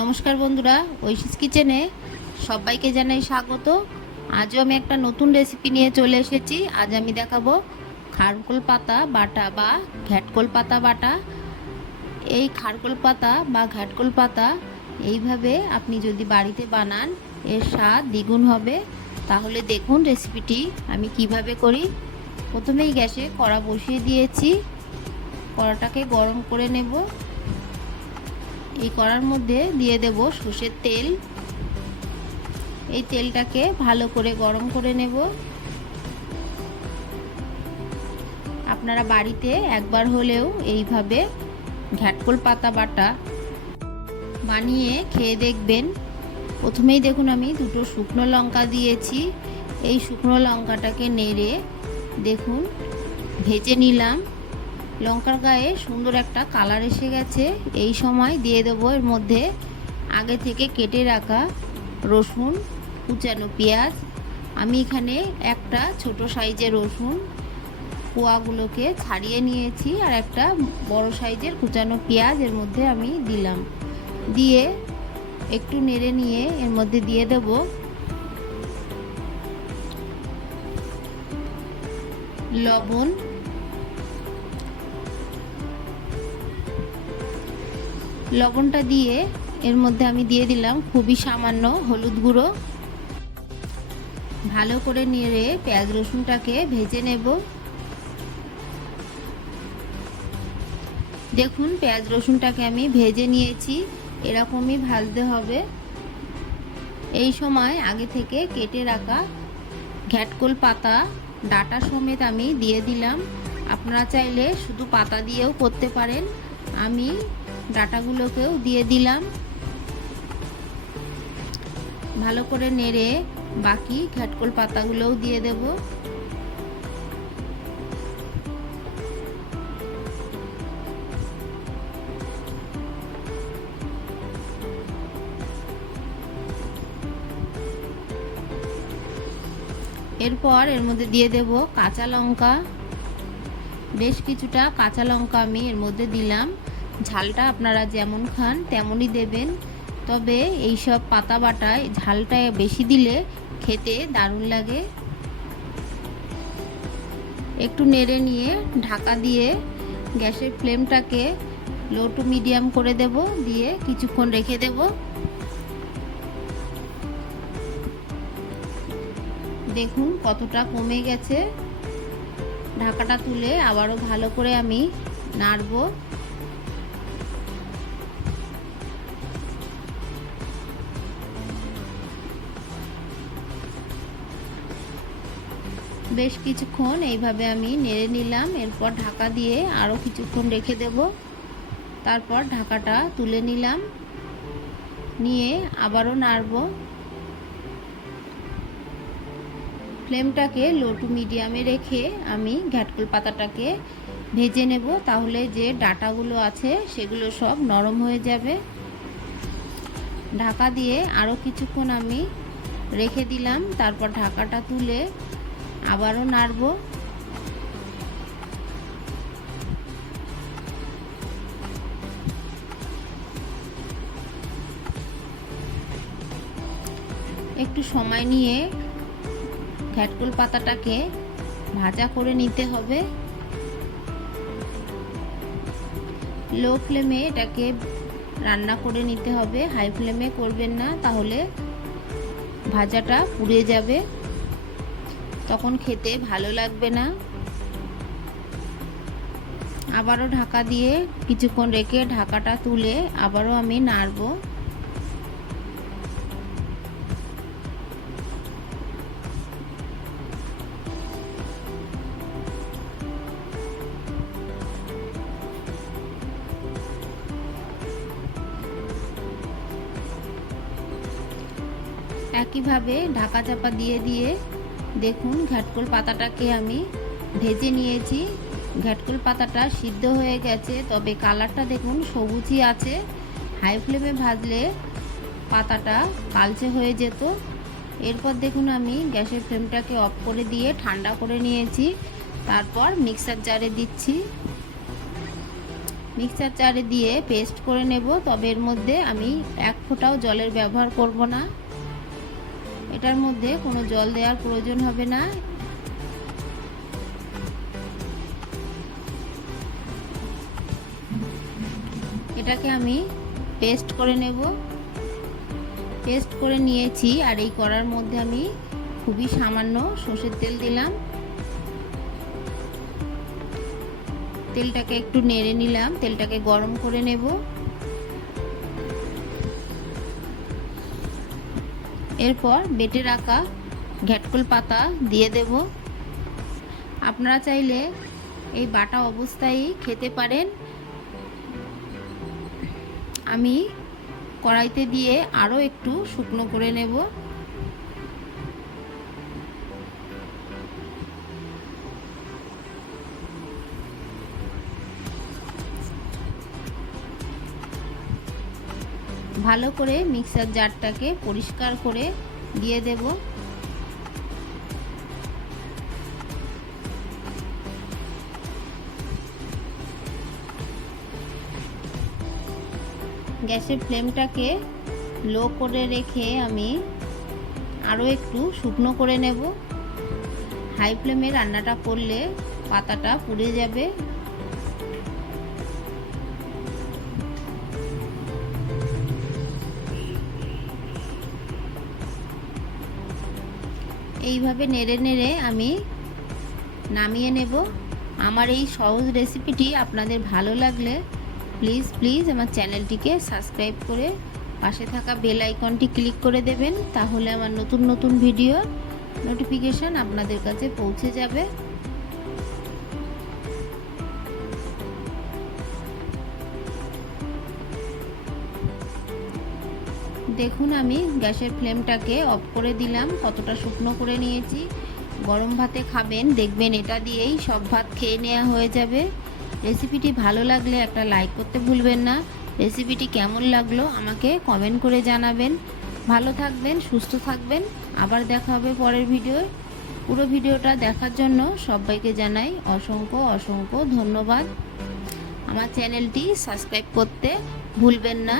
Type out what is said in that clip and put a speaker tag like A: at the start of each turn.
A: নমস্কার বন্ধুরা, ঐশিস কিচেনে সবাইকে জানাই স্বাগত। আজও আমি একটা নতুন রেসিপি নিয়ে চলে এসেছি। আজ আমি দেখাবো খারকোল পাতা বাটা বা ঘ্যাটকোল পাতা বাটা। এই খারকোল পাতা বা ঘ্যাটকোল পাতা এইভাবে আপনি যদি বাড়িতে বানান, এর স্বাদ দ্বিগুণ হবে। তাহলে দেখুন রেসিপিটি আমি কীভাবে করি। প্রথমেই গ্যাসে কড়া বসিয়ে দিয়েছি। কড়াটাকে গরম করে নেব। এই কড়ার মধ্যে দিয়ে দেব সর্ষের তেল। এই তেলটাকে ভালো করে গরম করে নেব। আপনারা বাড়িতে একবার হলেও এইভাবে ঘ্যাটকোল পাতা বাটা বানিয়ে খেয়ে দেখবেন। প্রথমেই দেখুন আমি দুটো শুকনো লঙ্কা দিয়েছি। এই শুকনো লঙ্কাটাকে নেড়ে দেখুন, ভেজে নিলাম। লঙ্কার গায়ে সুন্দর একটা কালার এসে গেছে। এই সময় দিয়ে দেবো এর মধ্যে আগে থেকে কেটে রাখা রসুন, কুচানো পেঁয়াজ। আমি এখানে একটা ছোট সাইজের রসুন কোয়াগুলোকে ছাড়িয়ে নিয়েছি আর একটা বড় সাইজের কুচানো পেঁয়াজ এর মধ্যে আমি দিলাম। দিয়ে একটু নেড়ে নিয়ে এর মধ্যে দিয়ে দেব লবণ লবণটা দিয়ে এর মধ্যে আমি দিয়ে দিলাম খুবই সামান্য হলুদ গুঁড়ো। ভালো করে নেড়ে পেঁয়াজ রসুনটাকে ভেজে নেব। দেখুন পেঁয়াজ রসুনটাকে আমি ভেজে নিয়েছি, এরকমই ভাজতে হবে। এই সময় আগে থেকে কেটে রাখা ঘ্যাটকোল পাতা, ডাটা সমেত আমি দিয়ে দিলাম। আপনারা চাইলে শুধু পাতা দিয়েও করতে পারেন। আমি ডাটাগুলোকেও দিয়ে দিলাম। ভালো করে নেড়ে বাকি ঘাটকোল পাতাগুলোও দিয়ে দেব। এরপর এর মধ্যে দিয়ে দেব কাঁচা লঙ্কা। বেশ কিছুটা কাঁচা লঙ্কা আমি এর মধ্যে দিলাম। ঝালটা আপনারা যেমন খান, তেমনই দেবেন। তবে এই সব পাতা বাটায় ঝালটা বেশি দিলে খেতে দারুণ লাগে। একটু নেড়ে নিয়ে ঢাকা দিয়ে গ্যাসের ফ্লেমটাকে লো টু মিডিয়াম করে দেব, দিয়ে কিছুক্ষণ রেখে দেব। দেখুন কতটা কমে গেছে। ঢাকাটা তুলে আবারও ভালো করে আমি নাড়বো। বেশ কিছুক্ষণ এইভাবে আমি নেড়ে নিলাম, এরপর ঢাকা দিয়ে আরও কিছুক্ষণ রেখে দেব। তারপর ঢাকাটা তুলে নিলাম, নিয়ে আবারও নাড়ব। ফ্লেমটাকে লো টু মিডিয়ামে রেখে আমি ঘ্যাটকুল পাতাটাকে ভেজে নেব, তাহলে যে ডাটাগুলো আছে সেগুলো সব নরম হয়ে যাবে। ঢাকা দিয়ে আরও কিছুক্ষণ আমি রেখে দিলাম, তারপর ঢাকাটা তুলে আবারও নাড়ব। একটু সময় নিয়ে ঘ্যাটকুল পাতাটাকে ভাজা করে নিতে হবে। লো ফ্লেমে এটাকে রান্না করে নিতে হবে। হাই ফ্লেমে করবেন না, তাহলে ভাজাটা পুড়ে যাবে। তখন খেতে ভালো লাগবে না। আবারও ঢাকা দিয়ে কিছুক্ষণ রেখে ঢাকাটা তুলে আবারও আমি নাড়ব। একইভাবে ঢাকা চাপা দিয়ে দিয়ে দেখুন, ঘাটকোল পাতাটাকে আমি ভেজে নিয়েছি। ঘাটকোল পাতাটা সিদ্ধ হয়ে গেছে, তবে কালারটা দেখুন, সবুজই আছে। হাই ফ্লেমে ভাজলে পাতাটা কালচে হয়ে যেত। এরপর দেখুন, আমি গ্যাসের ফ্লেমটাকে অফ করে দিয়ে ঠান্ডা করে নিয়েছি। তারপর মিক্সার জারে দিচ্ছি। মিক্সার চারে দিয়ে পেস্ট করে নেব, তবে এর মধ্যে আমি এক ফোঁটাও জলের ব্যবহার করব না। এটার মধ্যে কোনো জল দেওয়ার প্রয়োজন হবে না। এটাকে আমি পেস্ট করে নেব। পেস্ট করে নিয়েছি আর এই করার মধ্যে আমি খুবই সামান্য সর্ষের তেল দিলাম। তেলটাকে একটু নেড়ে নিলাম, তেলটাকে গরম করে নেব। এরপর বেটে রাখা ঘ্যাটকল পাতা দিয়ে দেব। আপনারা চাইলে এই বাটা অবস্থায় খেতে পারেন। আমি কড়াইতে দিয়ে আরও একটু শুকনো করে নেব। ভালো করে মিক্সার জারটাকে পরিষ্কার করে দিয়ে দেব। গ্যাসের ফ্লেমটাকে লো করে রেখে আমি আরও একটু শুকনো করে নেব। হাই ফ্লেমে রান্নাটা করলে পাতাটা পুড়ে যাবে। এইভাবে নেড়ে নেড়ে আমি নামিয়ে নেব। আমার এই সহজ রেসিপিটি আপনাদের ভালো লাগলে প্লিজ প্লিজ আমার চ্যানেলটিকে সাবস্ক্রাইব করে পাশে থাকা বেল আইকনটি ক্লিক করে দেবেন, তাহলে আমার নতুন নতুন ভিডিও নোটিফিকেশান আপনাদের কাছে পৌঁছে যাবে। দেখুন আমি, গ্যাসের ফ্লেমটাকে অফ করে দিলাম, কতটা শুকনো করে নিয়েছি। গরম ভাতে খাবেন, দেখবেন এটা দিয়েই সব ভাত খেয়ে নেওয়া হয়ে যাবে। রেসিপিটি ভালো লাগলে একটা লাইক করতে ভুলবেন না। রেসিপিটি কেমন লাগল আমাকে কমেন্ট করে জানাবেন। ভালো থাকবেন, সুস্থ থাকবেন। আবার দেখা হবে পরের ভিডিও পুরো ভিডিওটা দেখার জন্য সবাইকে জানাই অসংখ্য অসংখ্য ধন্যবাদ। আমার চ্যানেলটি সাবস্ক্রাইব করতে ভুলবেন না।